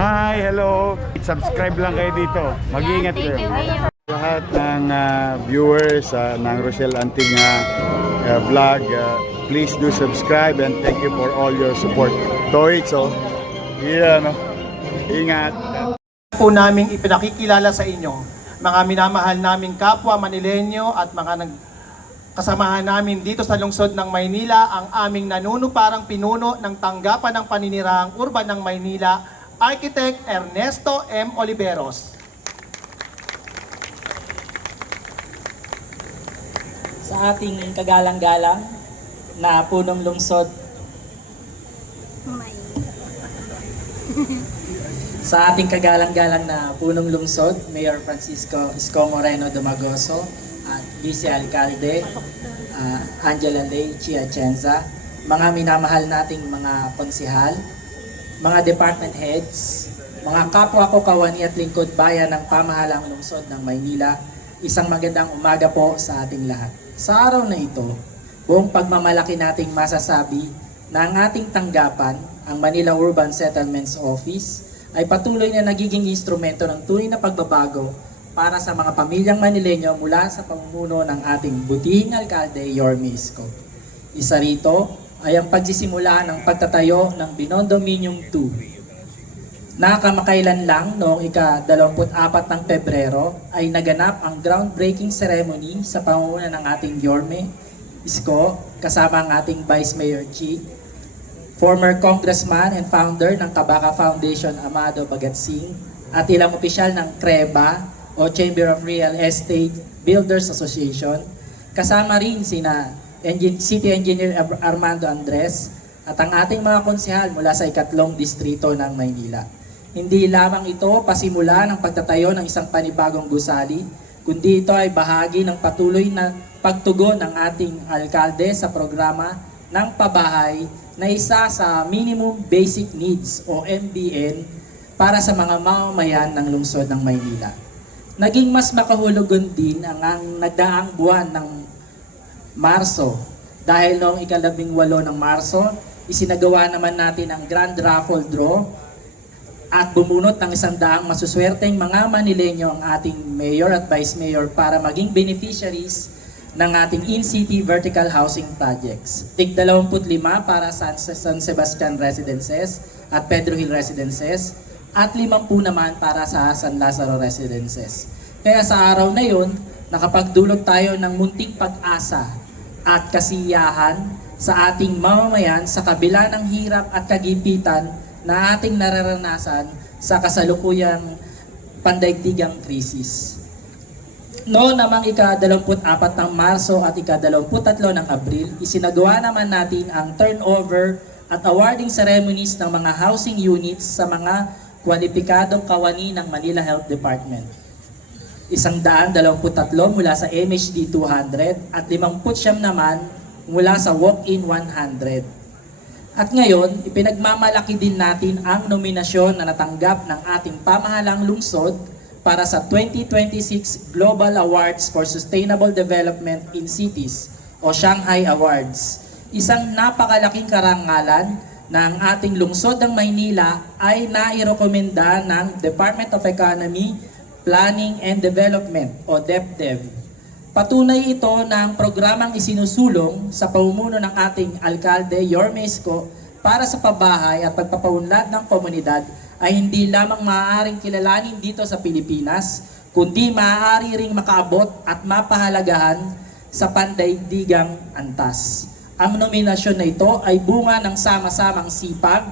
Hi, hello. Subscribe lang kayo dito. Mag-iingat kayo. Lahat ng viewers ng Rochelle Anting vlog, please do subscribe and thank you for all your support. Toits, oh. Yeah, no? Ingat. Po naming ipinakikilala sa inyo, mga minamahal naming kapwa Manileño at mga kasamahan namin dito sa lungsod ng Maynila, ang aming nanunuparang pinuno ng tanggapan ng paninirahang urban ng Maynila, Architect Ernesto M. Oliveros. Sa ating kagalang-galang na punong lungsod, sa ating kagalang-galang na punong lungsod, Mayor Francisco Isko Moreno Domagoso at Vice Alcalde Angela Ley Chiachenza, mga minamahal nating mga konsihal, mga department heads, mga kapwa ko kawani at lingkod bayan ng pamahalang lungsod ng Maynila, isang magandang umaga po sa ating lahat. Sa araw na ito, buong pagmamalaki nating masasabi na ang ating tanggapan, ang Manila Urban Settlements Office, ay patuloy na nagiging instrumento ng tunay na pagbabago para sa mga pamilyang Manileño mula sa pamumuno ng ating butihing alkalde, Yorme Isko. Isa rito ay ang pagsisimula ng pagtatayo ng Binondominium 2. Nakamakailan lang noong ika-24 ng Pebrero ay naganap ang groundbreaking ceremony sa pamumuno ng ating Yorme Isko kasama ang ating Vice Mayor Chi, former congressman and founder ng Kabaka Foundation Amado Bagatsing at ilang opisyal ng CREBA o Chamber of Real Estate Builders Association, kasama rin sina City Engineer Armando Andres at ang ating mga konsehal mula sa ikatlong distrito ng Maynila. Hindi lamang ito pasimula ng pagtatayo ng isang panibagong gusali, kundi ito ay bahagi ng patuloy na pagtugon ng ating alkalde sa programa ng pabahay na isa sa Minimum Basic Needs o MBN para sa mga mamamayan ng lungsod ng Maynila. Naging mas makahulugan din ang nagdaang buwan ng Marso dahil noong ika-18 ng Marso, isinagawa naman natin ang Grand Raffle Draw at bumunot ng 100 masuswerteng mga Manileño ang ating Mayor at Vice Mayor para maging beneficiaries ng ating in-city vertical housing projects. Tig 25 para sa San Sebastian Residences at Pedro Hill Residences at 50 naman para sa San Lazaro Residences. Kaya sa araw na yun, nakapagdulot tayo ng munting pag-asa at kasiyahan sa ating mamamayan sa kabila ng hirap at kagipitan na ating nararanasan sa kasalukuyang pandaigdigang krisis. Noong namang ika-24 ng Marso at ika-23 ng Abril, isinagawa naman natin ang turnover at awarding ceremonies ng mga housing units sa mga kwalipikadong kawani ng Manila Health Department. 123 mula sa MHD 200 at 59 naman mula sa walk-in 100. At ngayon, ipinagmamalaki din natin ang nominasyon na natanggap ng ating pamahalang lungsod para sa 2026 Global Awards for Sustainable Development in Cities o Shanghai Awards. Isang napakalaking karangalan na ang ating lungsod ng Maynila ay nairekomenda ng Department of Economy, Planning and Development o DepDev. Patunay ito ng programang isinusulong sa pamumuno ng ating alkalde Yorme Isko para sa pabahay at pagpapaunlad ng komunidad ay hindi lamang maaaring kilalanin dito sa Pilipinas, kundi maaari ring makaabot at mapahalagahan sa pandaigdigang antas. Ang nominasyon na ito ay bunga ng sama-samang sipag,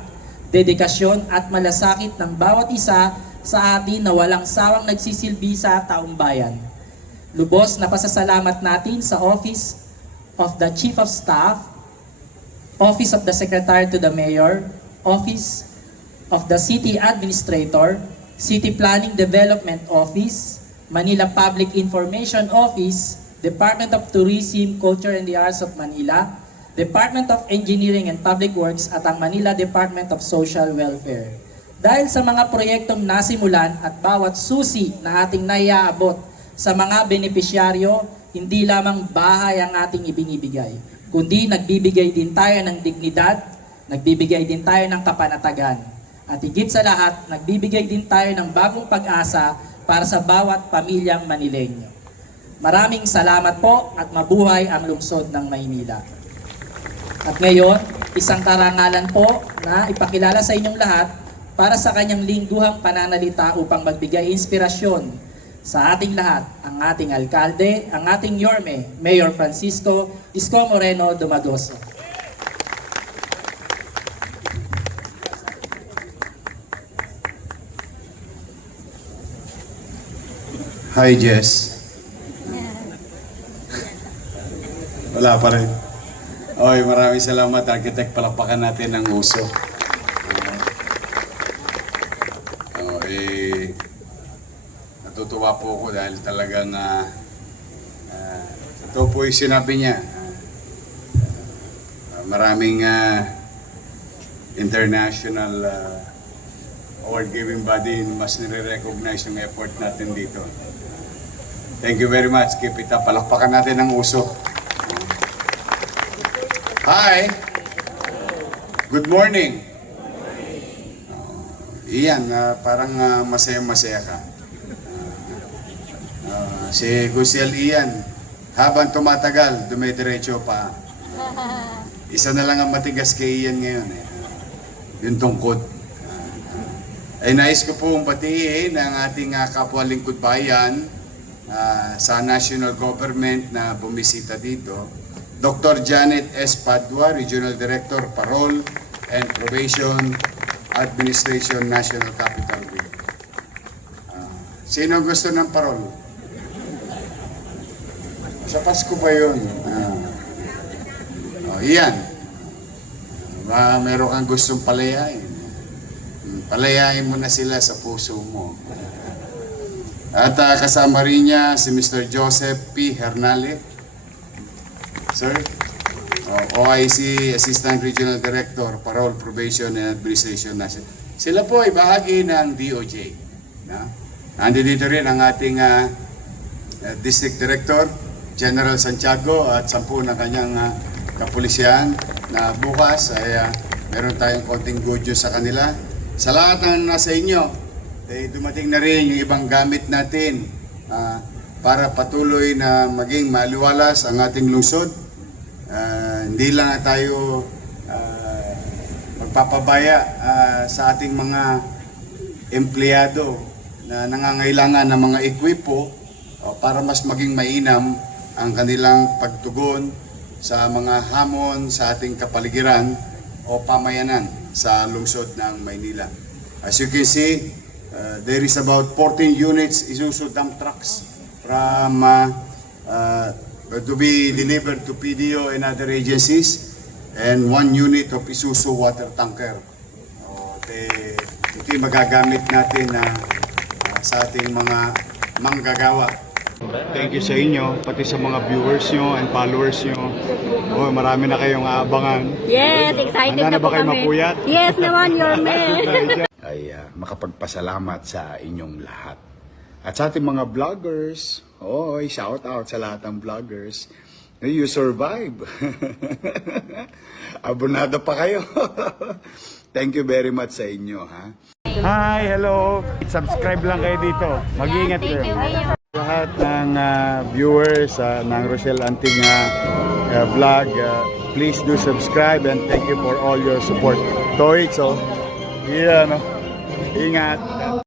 dedikasyon at malasakit ng bawat isa sa atin na walang sawang nagsisilbi sa taong bayan. Lubos na pasasalamat natin sa Office of the Chief of Staff, Office of the Secretary to the Mayor, Office of the City Administrator, City Planning Development Office, Manila Public Information Office, Department of Tourism, Culture and the Arts of Manila, Department of Engineering and Public Works at ang Manila Department of Social Welfare. Dahil sa mga proyektong nasimulan at bawat susi na ating naiaabot sa mga benepisyaryo, hindi lamang bahay ang ating ibinibigay, kundi nagbibigay din tayo ng dignidad, nagbibigay din tayo ng kapanatagan. At higit sa lahat, nagbibigay din tayo ng bagong pag-asa para sa bawat pamilyang Manileño. Maraming salamat po at mabuhay ang lungsod ng Maynila. At ngayon, isang karangalan po na ipakilala sa inyong lahat para sa kanyang lingguhang pananalita upang magbigay inspirasyon sa ating lahat, ang ating alkalde, ang ating Yorme, Mayor Francisco Isko Moreno Dumagoso. Hi, Jess. Wala pa rin. Oy, maraming salamat, Architect. Palakpakan natin ang uso. Natutuwa po ako dahil talagang ito po yung sinabi niya. Maraming international award-giving body mas nire-recognize yung effort natin dito. Thank you very much. Keep it up. Palakpakan natin ang uso. Hi! Good morning! Iyan, parang masaya-masaya ka. Si Gusiel Ian, habang tumatagal, dumidiretso pa. Isa na lang ang matigas kay Ian ngayon. Yung tungkod. Ay nais ko pong batiin ang ating kapwa lingkod bayan sa national government na bumisita dito. Dr. Janet S. Padua, Regional Director, Parole and Probation Administration, National Capital Region. Sino gusto ng parole? Sa Pasko pa yun. Iyan. Meron kang gustong palayain. Palayain mo na sila sa puso mo. At kasama rin niya si Mr. Joseph P. Hernale. Sir, OIC Assistant Regional Director, Parole, Probation and Administration National. Sila po ay bahagi ng DOJ. Nandito rin ang ating District Director, General Santiago, at 10 ng kanyang kapulisyan na bukas ay meron tayong konting good news sa kanila. Sa lahat ng nasa inyo, dumating na rin yung ibang gamit natin para patuloy na maging maliwalas ang ating lungsod. Hindi lang tayo magpapabaya sa ating mga empleyado na nangangailangan ng mga ekwipo para mas maging mainam ang kanilang pagtugon sa mga hamon sa ating kapaligiran o pamayanan sa lungsod ng Maynila. As you can see, there is about 14 units Isuzu dump trucks from to be delivered to PDO and other agencies, and 1 unit of Isuzu water tanker. Ito yung magagamit natin sa ating mga manggagawa. Thank you sa inyo, pati sa mga viewers nyo and followers nyo. Marami na kayong aabangan. Yes, excited Handa na po ba kayo kami. mapuyat? Yes naman, Yorme. Ay makapagpasalamat sa inyong lahat. At sa ating mga vloggers, shout out sa lahat ng vloggers. You survive. Abonado pa kayo. Thank you very much sa inyo. Hi, hello. Subscribe lang kayo dito. Mag-iingat kayo. Lahat ng viewers ng Rochelle Anting vlog, please do subscribe and thank you for all your support. Toix, ingat.